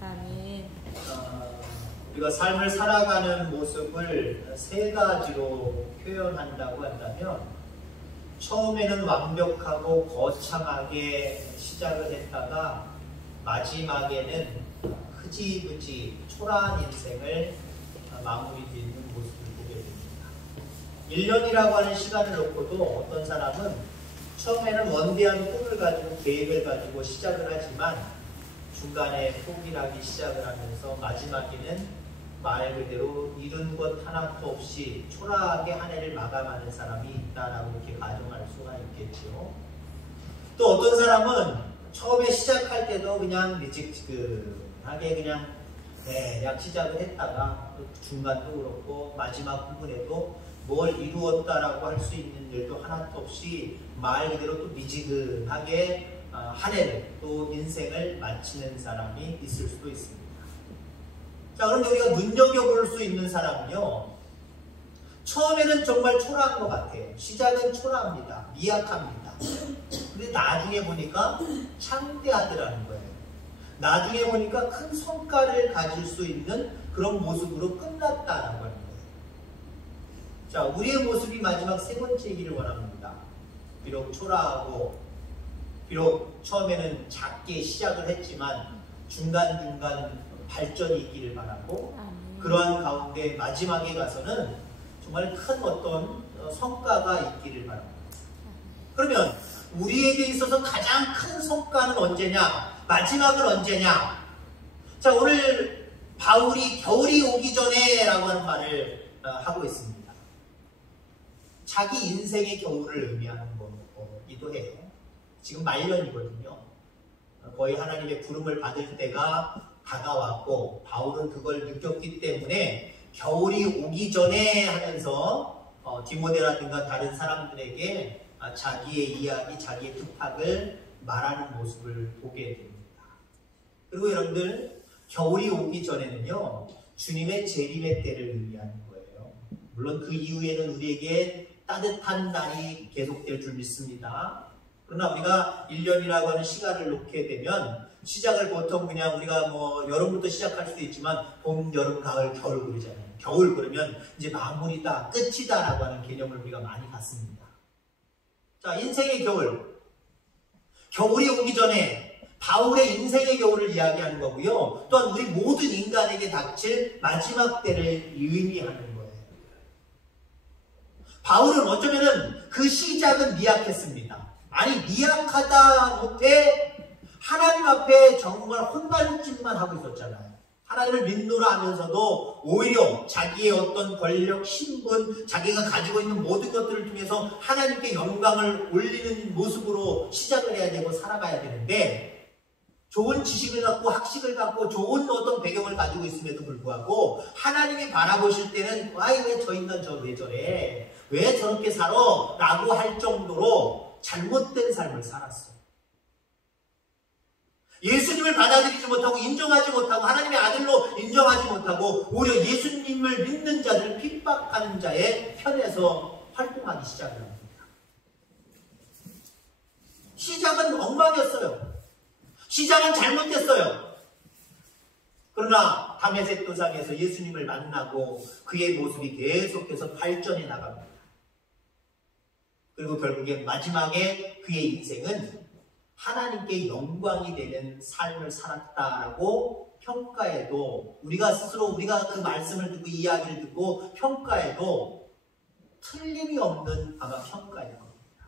아멘. 우리가 삶을 살아가는 모습을 세 가지로 표현한다고 한다면, 처음에는 완벽하고 거창하게 시작을 했다가 마지막에는 흐지부지 초라한 인생을 마무리 짓는 모습을 보게 됩니다. 1년이라고 하는 시간을 놓고도 어떤 사람은 처음에는 원대한 꿈을 가지고 계획을 가지고 시작을 하지만 중간에 포기하기 시작을 하면서 마지막에는 말 그대로 이룬 것 하나도 없이 초라하게 한 해를 마감하는 사람이 있다라고 이렇게 가정할 수가 있겠죠. 또 어떤 사람은 처음에 시작할 때도 그냥 미직하게 그냥 시작을 했다가 중간도 그렇고 마지막 부분에도 뭘 이루었다라고 할 수 있는 일도 하나도 없이 말 그대로 또 미지근하게 한 해를 또 인생을 마치는 사람이 있을 수도 있습니다. 자, 그런데 우리가 눈여겨볼 수 있는 사람은요, 처음에는 정말 초라한 것 같아요. 시작은 초라합니다. 미약합니다. 근데 나중에 보니까 창대하더라는 거예요. 나중에 보니까 큰 성과를 가질 수 있는 그런 모습으로 끝났다라고 하는 거예요. 자, 우리의 모습이 마지막 세 번째이기를 원합니다. 비록 초라하고 비록 처음에는 작게 시작을 했지만 중간중간 발전이 있기를 바라고, 그러한 가운데 마지막에 가서는 정말 큰 어떤 성과가 있기를 바랍니다. 그러면 우리에게 있어서 가장 큰 성과는 언제냐? 마지막은 언제냐? 자, 오늘 바울이 겨울이 오기 전에 라고 하는 말을 하고 있습니다. 자기 인생의 겨울을 의미하는 거기도 해요. 지금 말년이거든요. 거의 하나님의 부름을 받을 때가 다가왔고, 바울은 그걸 느꼈기 때문에 겨울이 오기 전에 하면서 디모데라든가 다른 사람들에게 자기의 이야기, 자기의 부탁을 말하는 모습을 보게 됩니다. 그리고 여러분들, 겨울이 오기 전에는요, 주님의 재림의 때를 의미하는 거예요. 물론 그 이후에는 우리에게 따뜻한 날이 계속될 줄 믿습니다. 그러나 우리가 1년이라고 하는 시간을 놓게 되면 시작을 보통 그냥 우리가 여름부터 시작할 수도 있지만 봄, 여름, 가을, 겨울 그러잖아요. 겨울 그러면 이제 마무리다, 끝이다 라고 하는 개념을 우리가 많이 갖습니다. 자, 인생의 겨울. 겨울이 오기 전에 바울의 인생의 겨울을 이야기하는 거고요. 또한 우리 모든 인간에게 닥칠 마지막 때를 의미하는 거예요. 바울은 어쩌면은 그 시작은 미약했습니다. 아니, 미약하다 못해 하나님 앞에 정말 혼날짓만 하고 있었잖아요. 하나님을 믿노라 하면서도 오히려 자기의 어떤 권력, 신분, 자기가 가지고 있는 모든 것들을 통해서 하나님께 영광을 올리는 모습으로 시작을 해야 되고 살아가야 되는데, 좋은 지식을 갖고 학식을 갖고 좋은 어떤 배경을 가지고 있음에도 불구하고 하나님이 바라보실 때는 왜 저 인간 왜 저래? 왜 저렇게 살아? 라고 할 정도로 잘못된 삶을 살았어요. 예수님을 받아들이지 못하고 인정하지 못하고 하나님의 아들로 인정하지 못하고 오히려 예수님을 믿는 자들을 핍박하는 자의 편에서 활동하기 시작을 합니다. 시작은 엉망이었어요. 시작은 잘못됐어요. 그러나 다메섹 도상에서 예수님을 만나고 그의 모습이 계속해서 발전해 나갑니다. 그리고 결국엔 마지막에 그의 인생은 하나님께 영광이 되는 삶을 살았다라고 평가해도, 우리가 스스로 우리가 그 말씀을 듣고 이야기를 듣고 평가해도 틀림이 없는 아마 평가일 겁니다.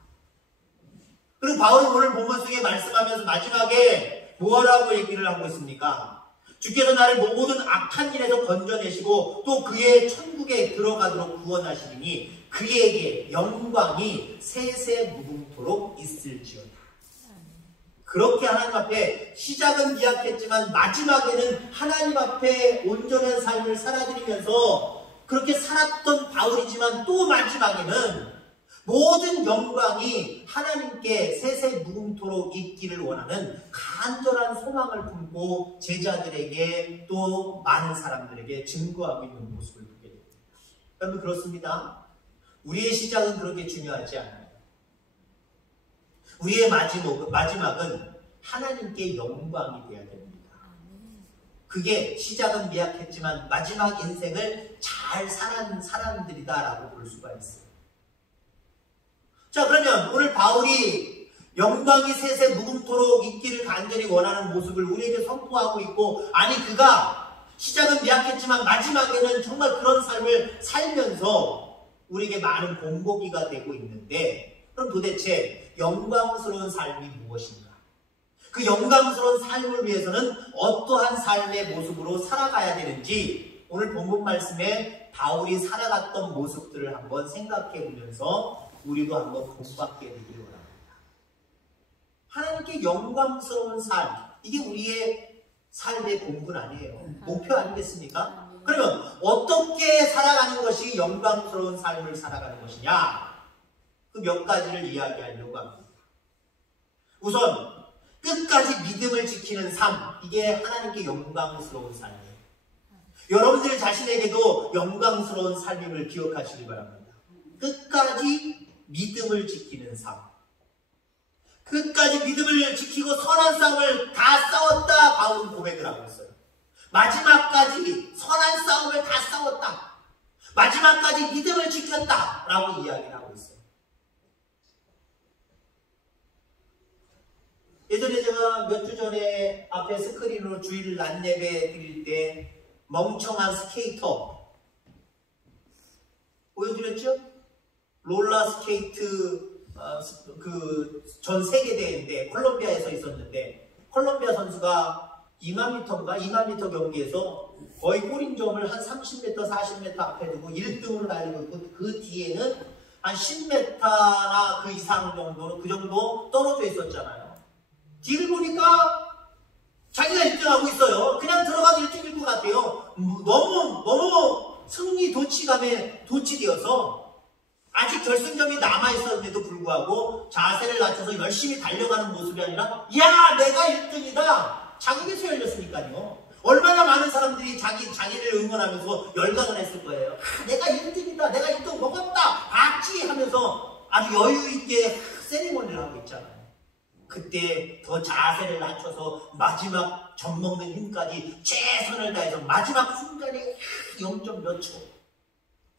그리고 바울은 오늘 본문 속에 말씀하면서 마지막에 뭐라고 얘기를 하고 있습니까? 주께서 나를 모든 악한 일에서 건져내시고 또 그의 천국에 들어가도록 구원하시리니 그에게 영광이 세세 무궁토록 있을지어다. 그렇게 하나님 앞에 시작은 미약했지만 마지막에는 하나님 앞에 온전한 삶을 살아드리면서 그렇게 살았던 바울이지만 또 마지막에는 모든 영광이 하나님께 세세 무궁토록 있기를 원하는 간절한 소망을 품고 제자들에게 또 많은 사람들에게 증거하고 있는 모습을 보게 됩니다. 여러분, 그렇습니다. 우리의 시작은 그렇게 중요하지 않아요. 우리의 마지막은 하나님께 영광이 되어야 됩니다. 그게 시작은 미약했지만 마지막 인생을 잘 살아낸 사람들이다라고 볼 수가 있어요. 자, 그러면 오늘 바울이 영광이 셋에 묵음토록 있기를 간절히 원하는 모습을 우리에게 선포하고 있고, 아니 그가 시작은 미약했지만 마지막에는 정말 그런 삶을 살면서 우리에게 많은 본보기가 되고 있는데, 그럼 도대체 영광스러운 삶이 무엇인가? 그 영광스러운 삶을 위해서는 어떠한 삶의 모습으로 살아가야 되는지 오늘 본문 말씀에 바울이 살아갔던 모습들을 한번 생각해 보면서 우리도 한번 본받게 되기를 원합니다. 하나님께 영광스러운 삶, 이게 우리의 삶의 본분 아니에요. 목표 아니겠습니까? 그러면 어떻게 살아가는 것이 영광스러운 삶을 살아가는 것이냐? 그 몇 가지를 이야기하려고 합니다. 우선 끝까지 믿음을 지키는 삶, 이게 하나님께 영광스러운 삶이에요. 여러분들 자신에게도 영광스러운 삶임을 기억하시기 바랍니다. 끝까지 믿음을 지키는 삶. 끝까지 믿음을 지키고 선한 싸움을 다 싸웠다, 바울은 고백을 하고 있어요. 마지막까지 선한 싸움을 다 싸웠다, 마지막까지 믿음을 지켰다 라고 이야기를 하고 있어요. 예전에 제가 몇 주 전에 앞에 스크린으로 주일 낮 예배 드릴 때 멍청한 스케이터 보여드렸죠? 롤러 스케이트 그 전 세계대회인데 콜롬비아에서 있었는데, 콜롬비아 선수가 20000m인가 20000m 경기에서 거의 골인점을 한 30m 40m 앞에 두고 1등으로 달리고 있고, 그 뒤에는 한 10m나 그 이상 정도로 그 정도 떨어져 있었잖아요. 뒤를 보니까 자기가 1등하고 있어요. 그냥 들어가도 1등일 것 같아요. 너무 승리 도취감에 도취되어서 아직 결승점이 남아있었는데도 불구하고 자세를 낮춰서 열심히 달려가는 모습이 아니라, 야, 내가 1등이다! 자국에서 열렸으니까요. 얼마나 많은 사람들이 자기를 응원하면서 열광을 했을 거예요. 아, 내가 1등이다! 내가 1등 먹었다! 봤지! 하면서 아주 여유있게 세리머니를 하고 있잖아요. 그때 더 자세를 낮춰서 마지막 젖먹는 힘까지 최선을 다해서 마지막 순간에 0점 몇 초,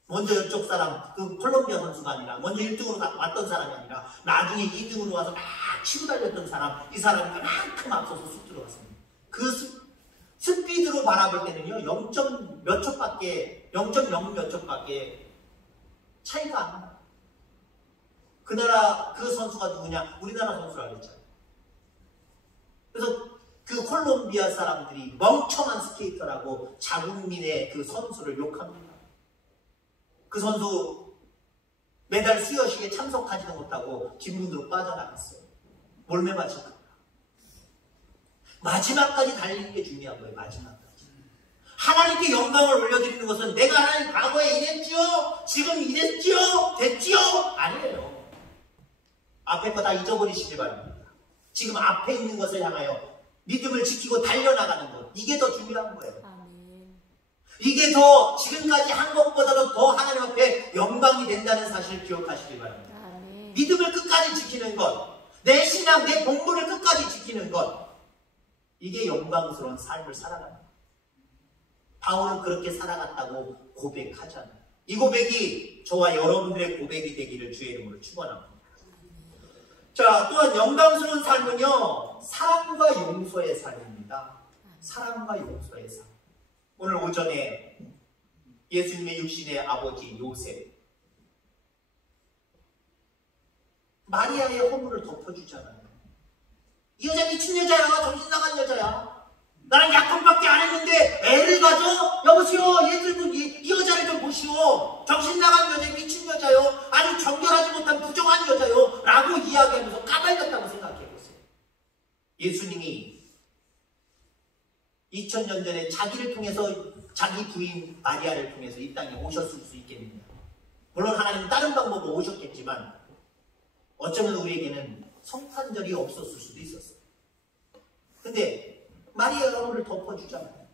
먼저 이쪽 사람, 그 콜롬비아 선수가 아니라 먼저 1등으로 왔던 사람이 아니라 나중에 2등으로 와서 막 치고 달렸던 사람, 이 사람이 그만큼 앞서서 쑥 들어갔습니다. 그 스피드로 바라볼 때는요 0점 몇 초밖에, 0.0 몇 초밖에 차이가 안 나요. 그 나라 그 선수가 누구냐? 우리나라 선수라고 했잖아요. 그래서 그 콜롬비아 사람들이 멍청한 스케이터라고 자국민의 그 선수를 욕합니다. 그 선수 메달 수여식에 참석하지도 못하고 뒷문으로 빠져나갔어요. 몰매 맞을 겁니다. 마지막까지 달리는 게 중요한 거예요. 마지막까지. 하나님께 영광을 올려드리는 것은 내가 하나님 과거에 이랬지요? 지금 이랬지요? 됐지요? 아니에요. 앞에 거 다 잊어버리시기 바랍니다. 지금 앞에 있는 것을 향하여 믿음을 지키고 달려나가는 것, 이게 더 중요한 거예요. 이게 더 지금까지 한 것보다도 더 하나님 앞에 영광이 된다는 사실을 기억하시기 바랍니다. 믿음을 끝까지 지키는 것, 내 신앙, 내 본분을 끝까지 지키는 것, 이게 영광스러운 삶을 살아가는 것. 바울은 그렇게 살아갔다고 고백하잖아요. 이 고백이 저와 여러분들의 고백이 되기를 주의 이름으로 축원합니다. 자, 또한 영광스러운 삶은요, 사랑과 용서의 삶입니다. 사랑과 용서의 삶. 오늘 오전에 예수님의 육신의 아버지 요셉, 마리아의 허물을 덮어주잖아요. 이 여자 미친 여자야, 정신 나간 여자야. 나는 약혼밖에 안 했는데 애를 가져? 여보세요, 이 여자를 좀 보시오. 정신 나간 여자, 미친 여자요. 아주 정결하지 못한 부정한 여자요. 라고 이야기하면서 까발렸다고 생각해보세요. 예수님이 2000년 전에 자기를 통해서, 자기 부인 마리아를 통해서 이 땅에 오셨을 수 있겠느냐. 물론 하나님은 다른 방법으로 오셨겠지만 어쩌면 우리에게는 성탄절이 없었을 수도 있었어요. 근데 마리아가 오늘 덮어주잖아요.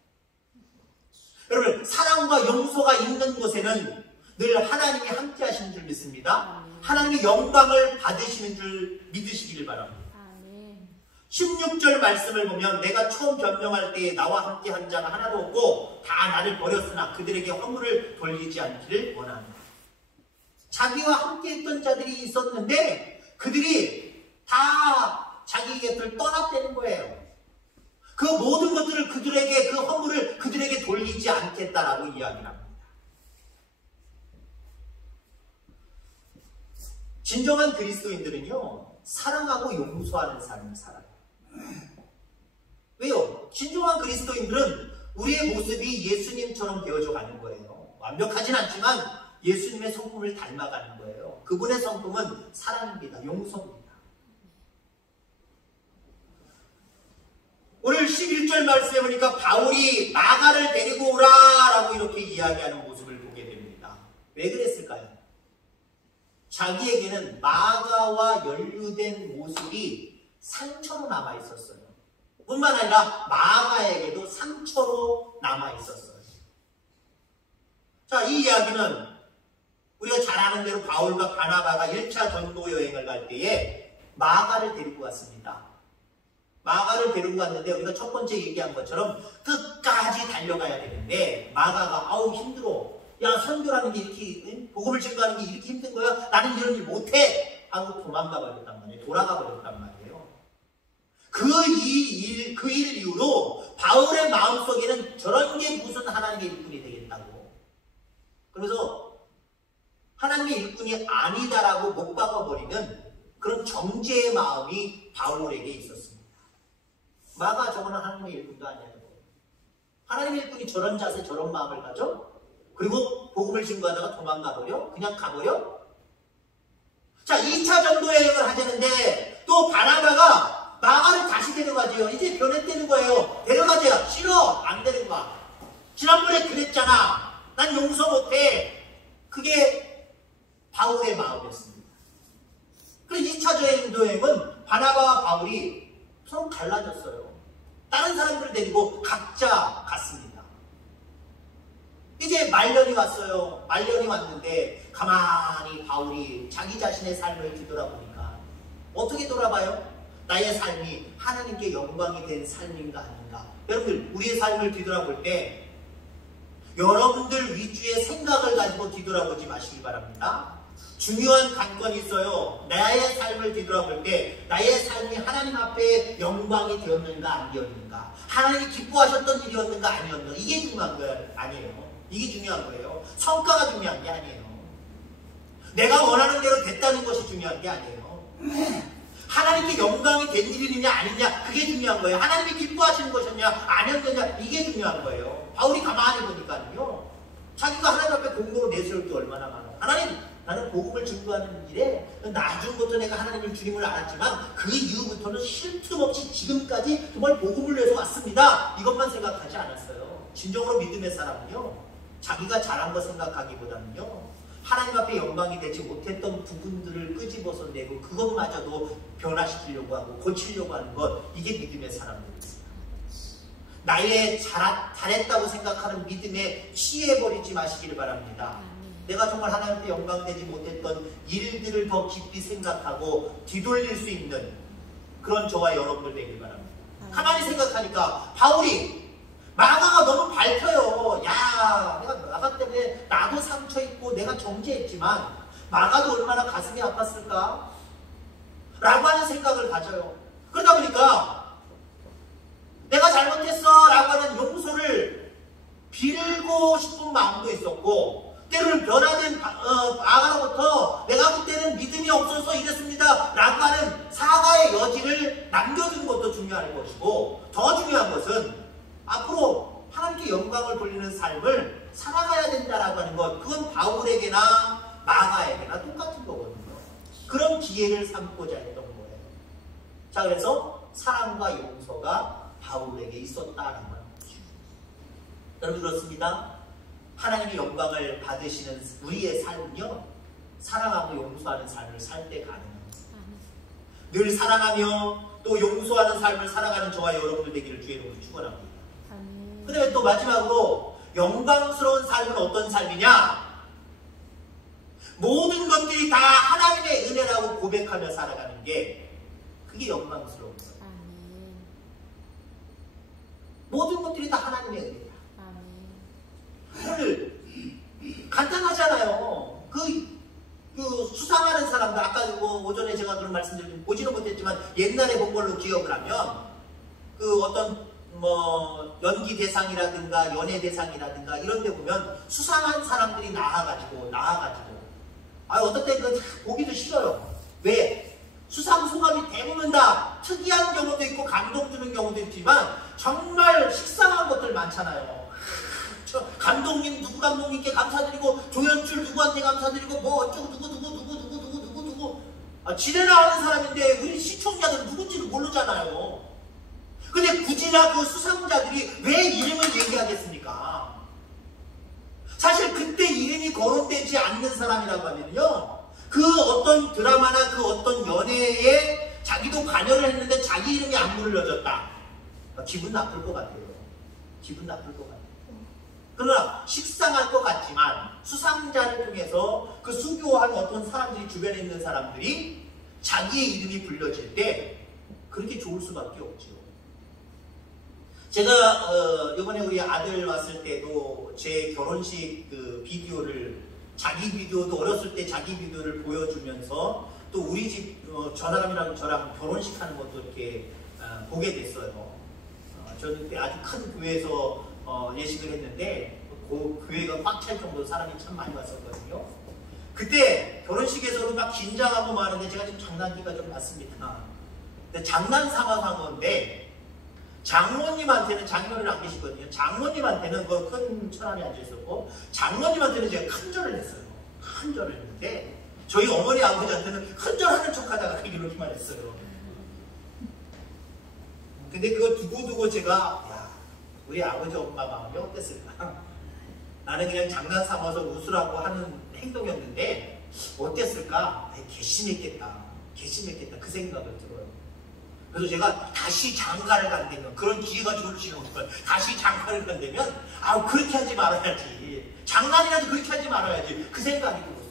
여러분, 사랑과 용서가 있는 곳에는 늘 하나님이 함께 하시는 줄 믿습니다. 하나님의 영광을 받으시는 줄 믿으시기를 바랍니다. 16절 말씀을 보면 내가 처음 변명할 때에 나와 함께 한 자가 하나도 없고 다 나를 버렸으나 그들에게 허물을 돌리지 않기를 원한다. 자기와 함께 했던 자들이 있었는데 그들이 다 자기 곁을 떠났다는 거예요. 그 모든 것들을 그들에게, 그 허물을 그들에게 돌리지 않겠다라고 이야기를 합니다. 진정한 그리스도인들은요, 사랑하고 용서하는 삶을 살아요. 왜요? 진정한 그리스도인들은 우리의 모습이 예수님처럼 되어져 가는 거예요. 완벽하진 않지만 예수님의 성품을 닮아가는 거예요. 그분의 성품은 사랑입니다. 용서입니다. 오늘 11절 말씀에 보니까 바울이 마가를 데리고 오라 라고 이렇게 이야기하는 모습을 보게 됩니다. 왜 그랬을까요? 자기에게는 마가와 연루된 모습이 상처로 남아 있었어요. 뿐만 아니라 마가에게도 상처로 남아 있었어요. 자, 이 이야기는 우리가 잘 아는 대로 바울과 바나바가 1차 전도 여행을 갈 때에 마가를 데리고 갔습니다. 마가를 데리고 갔는데 우리가 첫 번째 얘기한 것처럼 끝까지 달려가야 되는데 마가가 아우 힘들어. 야, 선교라는 게 이렇게, 복음을 증거하는 게 이렇게 힘든 거야? 나는 이런 일 못해! 하고 도망가 버렸단 말이에요. 돌아가 버렸단 말이에요. 그 일 이후로 바울의 마음속에는 저런 게 무슨 하나님의 일꾼이 되겠다고. 그래서 하나님의 일꾼이 아니다라고 못 박아버리는 그런 정죄의 마음이 바울에게 있었습니다. 마가 저거는 하나님의 일꾼도 아니에요. 하나님의 일꾼이 저런 자세, 저런 마음을 가져? 그리고 복음을 증거하다가 도망가버려? 그냥 가버려? 자, 2차 전도 여행을 하자는데 또 바나바가 마가를 다시 데려가지요. 이제 변했다는 거예요. 데려가세요. 싫어. 안 데려가. 지난번에 그랬잖아. 난 용서 못해. 그게 바울의 마음이었습니다. 그래서 2차 전도 여행은 바나바와 바울이 서로 갈라졌어요. 다른 사람들을 데리고 각자 갔습니다. 이제 말년이 왔어요. 말년이 왔는데 가만히 바울이 자기 자신의 삶을 뒤돌아보니까 어떻게 돌아봐요? 나의 삶이 하나님께 영광이 된 삶인가 아닌가. 여러분들, 우리의 삶을 뒤돌아볼 때 여러분들 위주의 생각을 가지고 뒤돌아보지 마시기 바랍니다. 중요한 관건이 있어요. 나의 삶을 뒤돌아볼 때 나의 삶이 하나님 앞에 영광이 되었는가 안 되었는가, 하나님이 기뻐하셨던 일이었는가 아니었는가, 이게 중요한 거예요. 아니에요. 이게 중요한 거예요. 성과가 중요한 게 아니에요. 내가 원하는 대로 됐다는 것이 중요한 게 아니에요. 하나님께 영광이 된 일이냐 아니냐, 그게 중요한 거예요. 하나님이 기뻐하시는 것이냐 아니었느냐, 이게 중요한 거예요. 바울이 가만히 보니까요, 자기가 하나님 앞에 공로로 내세울 게 얼마나 많아요. 하나님, 나는 복음을 증거하는 일에 나중부터 내가 하나님을 주님을 알았지만 그 이후부터는 쉴 틈 없이 지금까지 정말 복음을 위해서 왔습니다. 이것만 생각하지 않았어요. 진정으로 믿음의 사람은요, 자기가 잘한 거 생각하기보다는요, 하나님 앞에 영광이 되지 못했던 부분들을 끄집어서 내고 그것마저도 변화시키려고 하고 고치려고 하는 것, 이게 믿음의 사람들입니다. 나의 잘했다고 생각하는 믿음에 취해버리지 마시기를 바랍니다. 내가 정말 하나님 앞에 영광되지 못했던 일들을 더 깊이 생각하고 뒤돌릴 수 있는 그런 저와 여러분들 되길 바랍니다. 가만히 생각하니까 바울이 마가가 너무 밝혀요. 야, 내가 마가 때문에 나도 상처 있고 내가 정죄했지만 마가도 얼마나 가슴이 아팠을까? 라고 하는 생각을 가져요. 그러다 보니까 내가 잘못했어 라고 하는 용서를 빌고 싶은 마음도 있었고, 때로는 변화된 마가로부터 내가 그때는 믿음이 없어서 이랬습니다 라고 하는 사과의 여지를 남겨주는 것도 중요한 것이고, 더 중요한 것은 앞으로 하나님께 영광을 돌리는 삶을 살아가야 된다라고 하는 것, 그건 바울에게나 마가에게나 똑같은 거거든요. 그런 기회를 삼고자 했던 거예요. 자, 그래서 사랑과 용서가 바울에게 있었다라는 거죠. 여러분, 그렇습니다. 하나님의 영광을 받으시는 우리의 삶은요, 사랑하고 용서하는 삶을 살 때 가능합니다. 늘 사랑하며 또 용서하는 삶을 살아가는 저와 여러분들 되기를 주의 이름으로 축원합니다. 그 다음에 또 마지막으로 영광스러운 삶은 어떤 삶이냐? 모든 것들이 다 하나님의 은혜라고 고백하며 살아가는 게, 그게 영광스러운 거예요. 것들이 다 하나님의 은혜야. 오늘 간단하잖아요. 그 수상하는 사람들, 아까 오전에 제가 그런 말씀드리고 보지는 못했지만 옛날에 본 걸로 기억을 하면 그 어떤 연기 대상이라든가 연예 대상이라든가 이런 데 보면 수상한 사람들이 나와가지고 어떨 때 그 보기도 싫어요. 왜? 수상 소감이 대부분 다 특이한 경우도 있고 감동 주는 경우도 있지만 정말 식상한 것들 많잖아요. 감독님 누구 감독님께 감사드리고 조연출 누구한테 감사드리고 뭐 어쩌고 누구 지뢰 나오는 사람인데 우리 시청자들은 누군지를 모르잖아요. 근데 굳이나 그 수상자들이 왜 이름을 얘기하겠습니까? 사실 그때 이름이 거론되지 않는 사람이라고 하면요, 그 어떤 드라마나 그 어떤 연예에 자기도 관여를 했는데 자기 이름이 안 불려졌다. 기분 나쁠 것 같아요. 기분 나쁠 것 같아요. 그러나 식상할 것 같지만 수상자를 통해서 그 수교한 어떤 사람들이 주변에 있는 사람들이 자기의 이름이 불려질 때 그렇게 좋을 수밖에 없죠. 제가 이번에 우리 아들 왔을 때도 제 결혼식 그 비디오를, 자기 비디오도 어렸을 때 자기 비디오를 보여주면서 또 우리 집 저랑이랑 저랑 결혼식 하는 것도 이렇게 보게 됐어요. 저는 그때 아주 큰 교회에서 예식을 했는데 그 교회가 꽉 찰 정도로 사람이 참 많이 왔었거든요. 그때 결혼식에서도 막 긴장하고 마는데 제가 좀 장난기가 좀 났습니다. 근데 장난 삼아서 한 건데 장모님한테는, 장모를 안 계시거든요. 장모님한테는 그 큰 처남이 앉아있었고 장모님한테는 제가 큰 절을 했어요. 큰 절을 했는데 저희 어머니 아버지한테는 큰 절 하는 척 하다가 이렇게만 했어요. 근데 그거 두고두고 제가 야, 우리 아버지 엄마 마음이 어땠을까? 나는 그냥 장난 삼아서 웃으라고 하는 행동이었는데 어땠을까? 괘씸했겠다. 그 생각을 들어요. 그래서 제가 다시 장가를 간다면, 그런 기회가 주어지는 걸 다시 장가를 간다면 그렇게 하지 말아야지. 장난이라도 그렇게 하지 말아야지. 그 생각이 들었어요.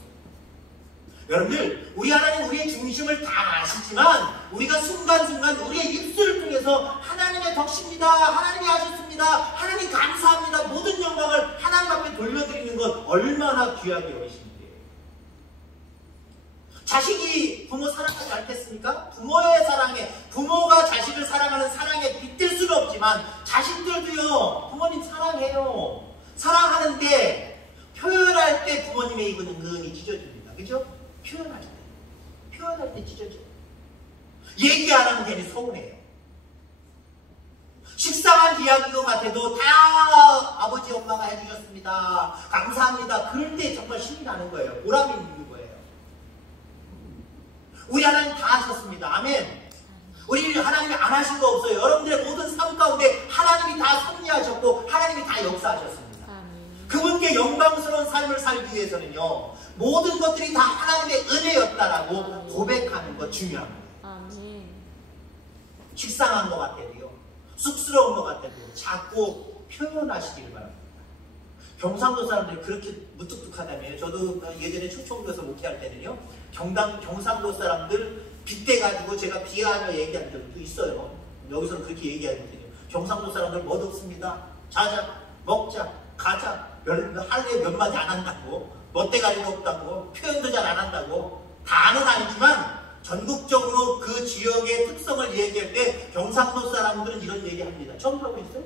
여러분들, 우리 하나님 우리의 중심을 다 아시지만 우리가 순간순간 우리의 입술을 통해서 하나님의 덕십니다, 하나님이 하셨습니다, 하나님 감사합니다, 모든 영광을 하나님 앞에 돌려드리는 건 얼마나 귀하게 여기십니까? 자식이 부모 사랑하지 않겠습니까? 부모의 사랑에, 부모가 자식을 사랑하는 사랑에 빗댈 수는 없지만 자식들도요, 부모님 사랑해요. 사랑하는데 표현할 때 부모님의 입은 은근히 찢어집니다. 그죠? 표현할 때 찢어져요. 얘기 안 하면 괜히 서운해요. 식상한 이야기인 것 같아도 다 아버지 엄마가 해주셨습니다, 감사합니다, 그럴 때 정말 힘이 나는 거예요. 보람이 있는 거예요. 우리 하나님 다 하셨습니다. 아멘. 우리 하나님이 안 하신 거 없어요. 여러분들의 모든 삶 가운데 하나님이 다 섭리하셨고 하나님이 다 역사하셨습니다. 그분께 영광스러운 삶을 살기 위해서는요, 모든 것들이 다 하나님의 은혜였다라고 고백하는 것 중요합니다. 식상한 것 같아도요, 쑥스러운 것 같아도 자꾸 표현하시길 바랍니다. 경상도 사람들이 그렇게 무뚝뚝하다며요. 저도 예전에 충청도에서 목회할 때는요, 경상도 사람들 빗대가지고 제가 비하하며 얘기한 적도 있어요. 여기서는 그렇게 얘기하거든요. 경상도 사람들 멋없습니다. 자자, 먹자, 가자, 하루에 몇 마디 안 한다고, 멋대가리가 없다고, 표현도 잘 안 한다고, 다는 아니지만 전국적으로 그 지역의 특성을 얘기할 때 경상도 사람들은 이런 얘기합니다. 처음 들어보셨어요?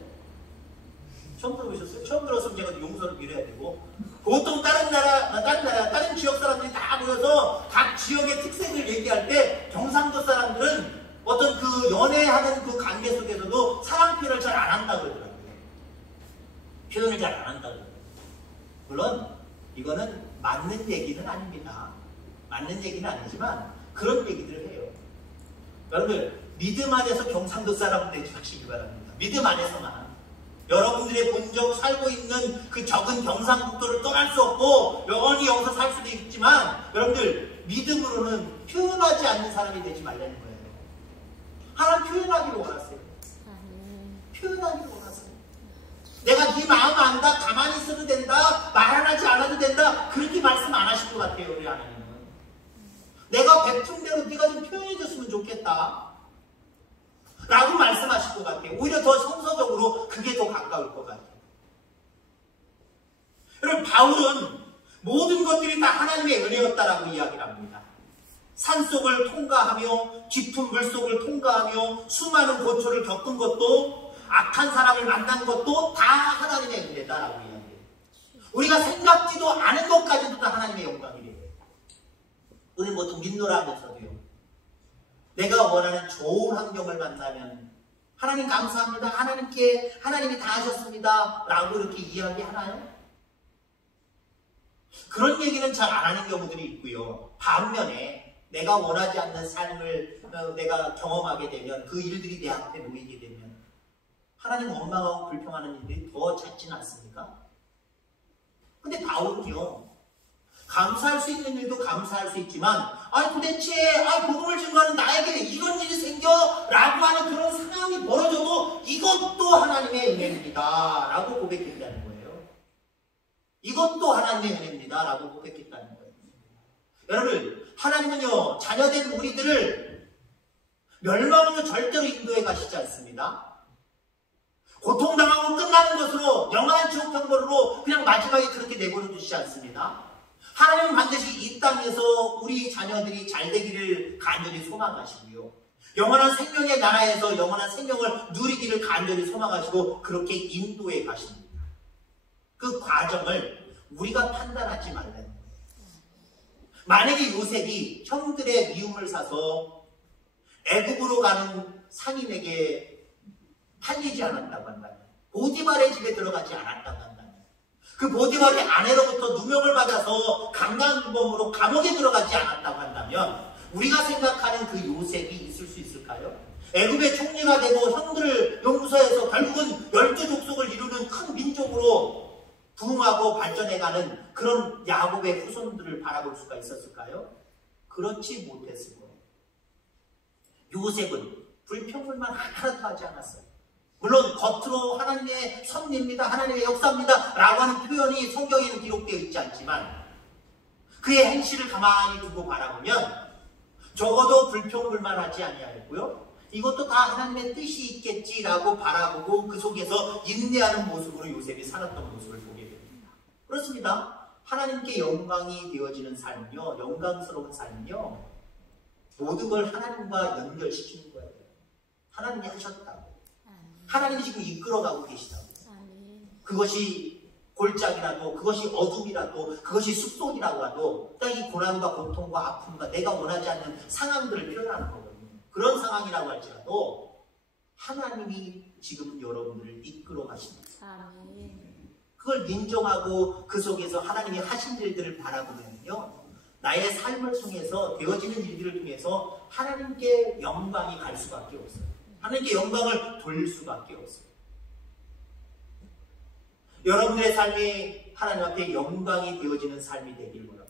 처음 들어보셨어요? 처음 들었으면 제가 용서를 빌어야 되고, 보통 다른 지역 사람들이 다 모여서 각 지역의 특색을 얘기할 때 경상도 사람들은 어떤 그 연애하는 그 관계 속에서도 사랑 표현을 잘 안 한다고 그러더라고요. 표현을 잘 안 한다고. 물론 이거는 맞는 얘기는 아닙니다. 맞는 얘기는 아니지만 그런 얘기들을 해요. 여러분들, 믿음 안에서 경상도 사람은 되지 마시기 바랍니다. 믿음 안에서만. 여러분들의 본적 살고 있는 그 적은 경상북도를 떠날 수 없고 영원히 여기서 살 수도 있지만, 여러분들 믿음으로는 표현하지 않는 사람이 되지 말라는 거예요. 하나님 표현하기를 원하세요. 표현하기를 원하세요. 내가 네 마음 안다, 가만히 있어도 된다, 말 안 하지 않아도 된다, 그렇게 말씀 안 하실 것 같아요. 우리 하나님은 내가 베푼 대로 네가 좀 표현해 줬으면 좋겠다 라고 말씀하실 것 같아요. 오히려 더 성서적으로 그게 더 가까울 것 같아요. 여러분, 바울은 모든 것들이 다 하나님의 은혜였다라고 이야기를 합니다. 산속을 통과하며 깊은 물속을 통과하며 수많은 고초를 겪은 것도 악한 사람을 만난 것도 다 하나님의 은혜다라고 이야기해요. 우리가 생각지도 않은 것까지도 다 하나님의 영광이래요. 우리 뭐좀 믿노라 하면서도요, 내가 원하는 좋은 환경을 만나면 하나님 감사합니다, 하나님이 다 하셨습니다 라고 이렇게 이야기하나요? 그런 얘기는 잘 안 하는 경우들이 있고요. 반면에 내가 원하지 않는 삶을 내가 경험하게 되면, 그 일들이 내 앞에 놓이게 되면 하나님 원망하고 불평하는 일들이 더 잦진 않습니까? 근데 바울은요, 감사할 수 있는 일도 감사할 수 있지만 도대체 복음을 증거하는 나에게 이런 일이 생겨 라고 하는 그런 상황이 벌어져도 이것도 하나님의 은혜입니다 라고 고백했다는 거예요. 이것도 하나님의 은혜입니다 라고 고백했다는 거예요. 여러분, 하나님은요, 자녀된 우리들을 멸망으로 절대로 인도해 가시지 않습니다. 고통당하고 끝나는 것으로, 영원한 지옥 형벌로 그냥 마지막에 그렇게 내버려 두시지 않습니다. 하나님은 반드시 이 땅에서 우리 자녀들이 잘 되기를 간절히 소망하시고요, 영원한 생명의 나라에서 영원한 생명을 누리기를 간절히 소망하시고 그렇게 인도해 가십니다. 그 과정을 우리가 판단하지 말라는 거예요. 만약에 요셉이 형들의 미움을 사서 애굽으로 가는 상인에게 팔리지 않았다고 한다면, 보디발의 집에 들어가지 않았다고 한다면, 그 보디발의 아내로부터 누명을 받아서 강간범으로 감옥에 들어가지 않았다고 한다면 우리가 생각하는 그 요셉이 있을 수 있을까요? 애굽의 총리가 되고 형들을 용서해서 결국은 12족속을 이루는 큰 민족으로 부흥하고 발전해가는 그런 야곱의 후손들을 바라볼 수가 있었을까요? 그렇지 못했을 거예요. 요셉은 불평불만 하나도 하지 않았어요. 물론 겉으로 하나님의 섭리입니다, 하나님의 역사입니다 라고 하는 표현이 성경에는 기록되어 있지 않지만 그의 행실을 가만히 두고 바라보면 적어도 불평불만하지 아니하였고요, 이것도 다 하나님의 뜻이 있겠지라고 바라보고 그 속에서 인내하는 모습으로 요셉이 살았던 모습을 보게 됩니다. 그렇습니다. 하나님께 영광이 되어지는 삶은요, 영광스러운 삶은요, 모든 걸 하나님과 연결시키는 거예요. 하나님이 하셨다고, 하나님이 지금 이끌어가고 계시다고. 그것이 골짜기라도, 그것이 어둠이라도, 그것이 숲속이라고 하도 딱 이 고난과 고통과 아픔과 내가 원하지 않는 상황들을 표현하는 거거든요. 그런 상황이라고 할지라도 하나님이 지금 여러분들을 이끌어 가십니다. 그걸 인정하고 그 속에서 하나님이 하신 일들을 바라보면요, 나의 삶을 통해서 되어지는 일들을 통해서 하나님께 영광이 갈 수밖에 없어요. 하나님께 영광을 돌릴 수밖에 없어요. 여러분들의 삶이 하나님 앞에 영광이 되어지는 삶이 되길 바랍니다.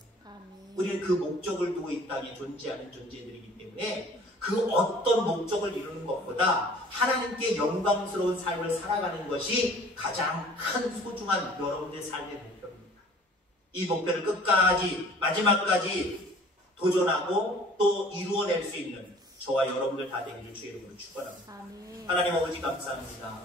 우리는 그 목적을 두고 이 땅에 존재하는 존재들이기 때문에 그 어떤 목적을 이루는 것보다 하나님께 영광스러운 삶을 살아가는 것이 가장 큰 소중한 여러분들의 삶의 목표입니다. 이 목표를 끝까지 마지막까지 도전하고 또 이루어낼 수 있는 저와 여러분들 다 되기를 주의 이름으로 축원합니다. 하나님 아버지 감사합니다.